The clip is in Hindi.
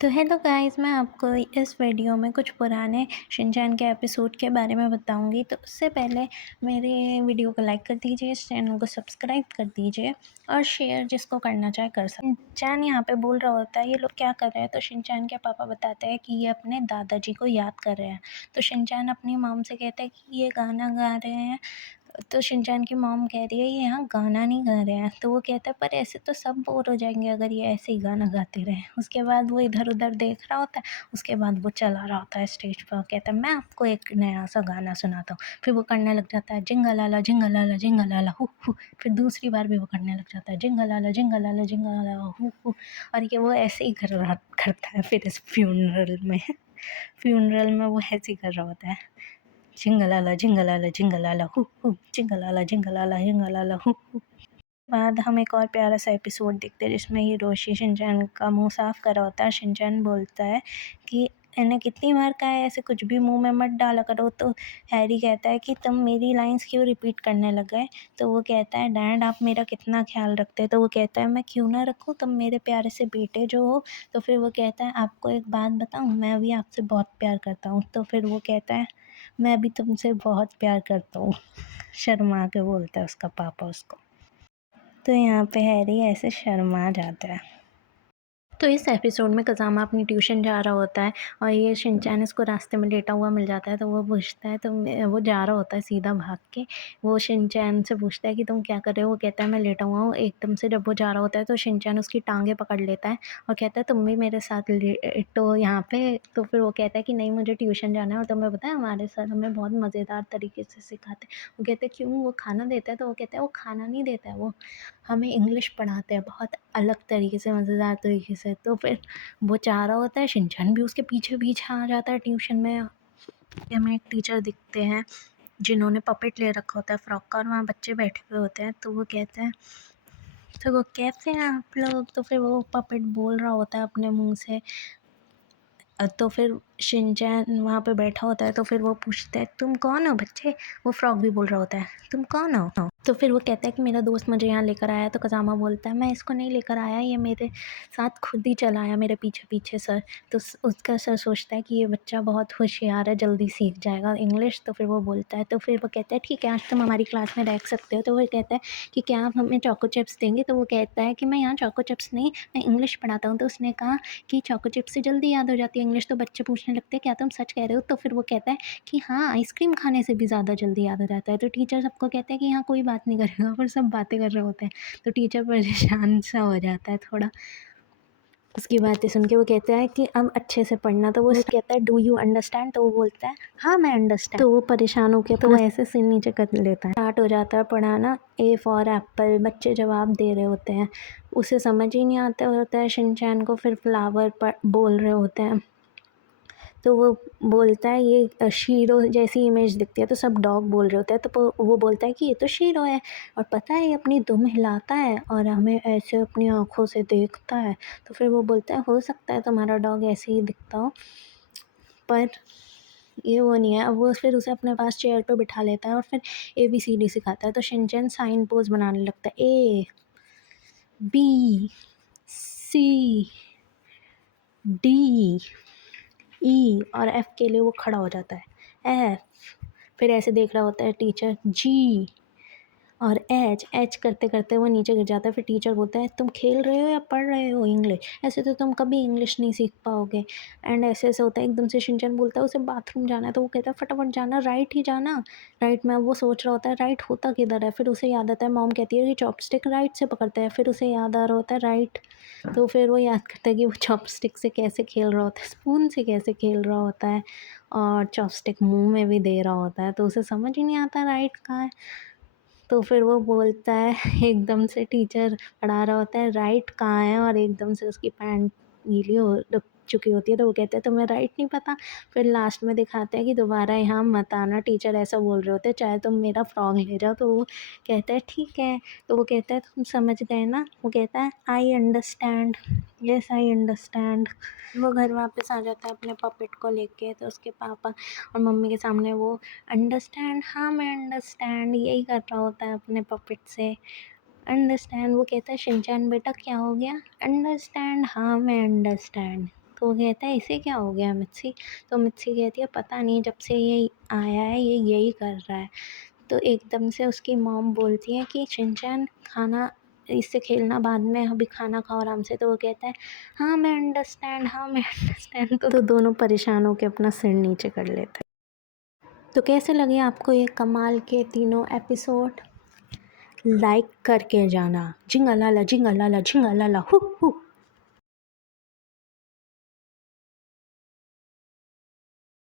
तो हेलो गाइस, मैं आपको इस वीडियो में कुछ पुराने शिनचैन के एपिसोड के बारे में बताऊंगी। तो उससे पहले मेरे वीडियो को लाइक कर दीजिए, इस चैनल को सब्सक्राइब कर दीजिए और शेयर जिसको करना चाहे कर सकते। शिनचैन यहाँ पे बोल रहा होता है ये लोग क्या कर रहे हैं, तो शिनचैन के पापा बताते हैं कि ये अपने दादाजी को याद कर रहे हैं। तो शिनचैन अपनी मॉम से कहते हैं कि ये गाना गा रहे हैं। तो शिनचैन की मॉम कह रही है ये यहाँ गाना नहीं गा रहे हैं। तो वो कहता है पर ऐसे तो सब बोर हो जाएंगे अगर ये ऐसे ही गाना गाते रहे। उसके बाद वो इधर उधर देख रहा होता है। उसके बाद वो चला रहा होता है स्टेज पर, कहता है मैं आपको एक नया सा गाना सुनाता हूँ। फिर वो करने लग जाता है जिंगलाला जिंगलाला जिंगलाला हु हु। फिर दूसरी बार भी वो करने लग जाता है जिंगलाला जिंगलाला जिंगलाला हु हु। और ये वो ऐसे ही करता है फिर इस फ्यूनरल में वो ऐसे ही कर रहा होता है जिंगलाला जिंगलाला जिंगलाला हु हु, जिंगलाला जिंगलाला जिंगलाला हु हु। बाद हम एक और प्यारा सा एपिसोड देखते हैं जिसमें हिरोशी शिनचैन का मुंह साफ कर रहा होता है। शिनचैन बोलता है कि मैंने कितनी बार कहा है ऐसे कुछ भी मुंह में मत डाला करो। तो हैरी कहता है कि तुम मेरी लाइंस क्यों रिपीट करने लग गए। तो वो कहता है डैड आप मेरा कितना ख्याल रखते हैं। तो वो कहता है मैं क्यों ना रखूँ, तुम मेरे प्यारे से बेटे जो हो। तो फिर वो कहता है आपको एक बात बताऊँ, मैं भी आपसे बहुत प्यार करता हूँ। तो फिर वो कहता है मैं भी तुमसे बहुत प्यार करता हूँ। शर्मा के बोलता है उसका पापा उसको। तो यहाँ पे हैरी ऐसे शर्मा जाता है। तो इस एपिसोड में कज़ामा अपनी ट्यूशन जा रहा होता है और ये शिनचैन इसको रास्ते में लेटा हुआ मिल जाता है। तो वो पूछता है, तो वो जा रहा होता है सीधा भाग के। वो शिनचैन से पूछता है कि तुम क्या कर रहे हो। वो कहता है मैं लेटा हुआ हूँ। एकदम से जब वो जा रहा होता है तो शिनचैन उसकी टांगें पकड़ लेता है और कहता है तुम भी मेरे साथ लेटो यहाँ पे। तो फिर वो कहता है कि नहीं मुझे ट्यूशन जाना है और तुम्हें पता है हमारे सर हमें बहुत मज़ेदार तरीके से सिखाते हैं। वो कहते हैं क्यों, वो खाना देता है। तो वो कहता है वो खाना नहीं देता है, वो हमें इंग्लिश पढ़ाते हैं बहुत अलग तरीके से, मज़ेदार तरीके से। तो फिर वो चाह रहा होता है, शिनचैन भी उसके पीछे पीछे आ जाता है ट्यूशन में। हमें एक टीचर दिखते हैं जिन्होंने पपेट ले रखा होता है फ्रॉक का, और वहाँ बच्चे बैठे हुए होते हैं। तो वो कहते हैं, तो वो कैसे हैं आप लोग। तो फिर वो पपेट बोल रहा होता है अपने मुंह से। तो फिर शिनचैन वहाँ पे बैठा होता है। तो फिर वो पूछता है तुम कौन हो बच्चे। वो फ्रॉक भी बोल रहा होता है तुम कौन हो। तो फिर वो कहता है कि मेरा दोस्त मुझे यहाँ लेकर आया। तो कज़ामा बोलता है मैं इसको नहीं लेकर आया, ये मेरे साथ खुद ही चला आया मेरे पीछे पीछे सर। तो उसका सर सोचता है कि ये बच्चा बहुत होशियार है, जल्दी सीख जाएगा इंग्लिश। तो फिर वो बोलता है, तो फिर वो कहता है ठीक है आज तुम हमारी क्लास में रह सकते हो। तो वो कहता है कि क्या आप हमें चोको चिप्स देंगे। तो वो कहता है कि मैं यहाँ चोको चिप्स नहीं, मैं इंग्लिश पढ़ाता हूँ। तो उसने कहा कि चोको चिप्स से जल्दी याद हो जाती है इंग्लिश। तो बच्चे पूछने लगते हैं क्या तुम सच कह रहे हो। तो फिर वो कहता है कि हाँ आइसक्रीम खाने से भी ज़्यादा जल्दी याद हो जाता है। तो टीचर सबको कहते हैं कि यहाँ कोई बात नहीं करेगा, पर सब बातें कर रहे होते हैं। तो टीचर परेशान सा हो जाता है थोड़ा। उसकी बातें सुन के वो कहता है कि अब अच्छे से पढ़ना। तो वो कहता है डू यू अंडरस्टैंड। तो वो बोलता है हाँ मैं अंडरस्टैंड। तो वो परेशान होकर तो वो ऐसे सिर नीचे कर लेता है। स्टार्ट हो जाता है पढ़ाना। ए फॉर एप्पल, बच्चे जवाब दे रहे होते हैं, उसे समझ ही नहीं आता होता है शिनचैन को। फिर फ्लावर पर बोल रहे होते हैं। तो वो बोलता है ये शीरो जैसी इमेज दिखती है। तो सब डॉग बोल रहे होते हैं। तो वो बोलता है कि ये तो शीरो है, और पता है ये अपनी दुम हिलाता है और हमें ऐसे अपनी आँखों से देखता है। तो फिर वो बोलता है हो सकता है तुम्हारा डॉग ऐसे ही दिखता हो, पर ये वो नहीं है। अब वो फिर उसे अपने पास चेयर पे बिठा लेता है और फिर ABCD सिखाता है। तो शिनचैन साइन पोज बनाने लगता है, ABCD E, और F के लिए वो खड़ा हो जाता है F। फिर ऐसे देख रहा होता है टीचर G, और एच करते करते वो नीचे गिर जाता है। फिर टीचर बोलता है तुम खेल रहे हो या पढ़ रहे हो इंग्लिश, ऐसे तो तुम कभी इंग्लिश नहीं सीख पाओगे। एंड ऐसे ऐसे होता है। एकदम से शिनचैन बोलता है उसे बाथरूम जाना है। तो वो कहता है फटाफट जाना, राइट ही जाना। राइट में वो सोच रहा होता है राइट होता किधर है। फिर उसे याद आता है मॉम कहती है कि चॉपस्टिक राइट से पकड़ता है। फिर उसे याद आ रहा होता है राइट। तो फिर वो याद करता है कि वो चॉपस्टिक से कैसे खेल रहा होता है, स्पून से कैसे खेल रहा होता है, और चॉपस्टिक मुंह में भी दे रहा होता है। तो उसे समझ ही नहीं आता राइट कहाँ है। तो फिर वो बोलता है एकदम से, टीचर पढ़ा रहा होता है राइट कहाँ है, और एकदम से उसकी पैंट गीली हो रुक चुकी होती है। तो वो कहते हैं तुम्हें राइट नहीं पता। फिर लास्ट में दिखाते हैं कि दोबारा यहाँ मत आना, टीचर ऐसा बोल रहे होते हैं, चाहे तुम मेरा फ्रॉक ले जाओ। तो वो कहता है ठीक है। तो वो कहता है तुम समझ गए ना। वो कहता है I understand, yes I understand. वो घर वापस आ जाता है अपने पपेट को लेके। तो उसके पापा और मम्मी के सामने वो अंडरस्टैंड, हाँ मैं अंडरस्टैंड यही कर रहा होता है अपने पपेट से। अंडरस्टैंड। वो कहता है शिनचैन बेटा क्या हो गया। अंडरस्टैंड, हाँ मैं अंडरस्टैंड। तो वो कहता है इसे क्या हो गया मिर्ची। तो मिर्ची कहती है पता नहीं, जब से ये आया है ये यही कर रहा है। तो एकदम से उसकी मॉम बोलती है कि शिनचैन खाना, इससे खेलना बाद में, अभी खाना खाओ आराम से। तो वो कहता है हाँ मैं अंडरस्टैंड, हाँ मैं अंडरस्टैंड। तो दोनों परेशान होकर अपना सिर नीचे कर लेते हैं। तो कैसे लगे आपको ये कमाल के तीनों एपिसोड? लाइक करके जाना। झिंगा लाला झिंगा लाला झिंगा लाला हु हु।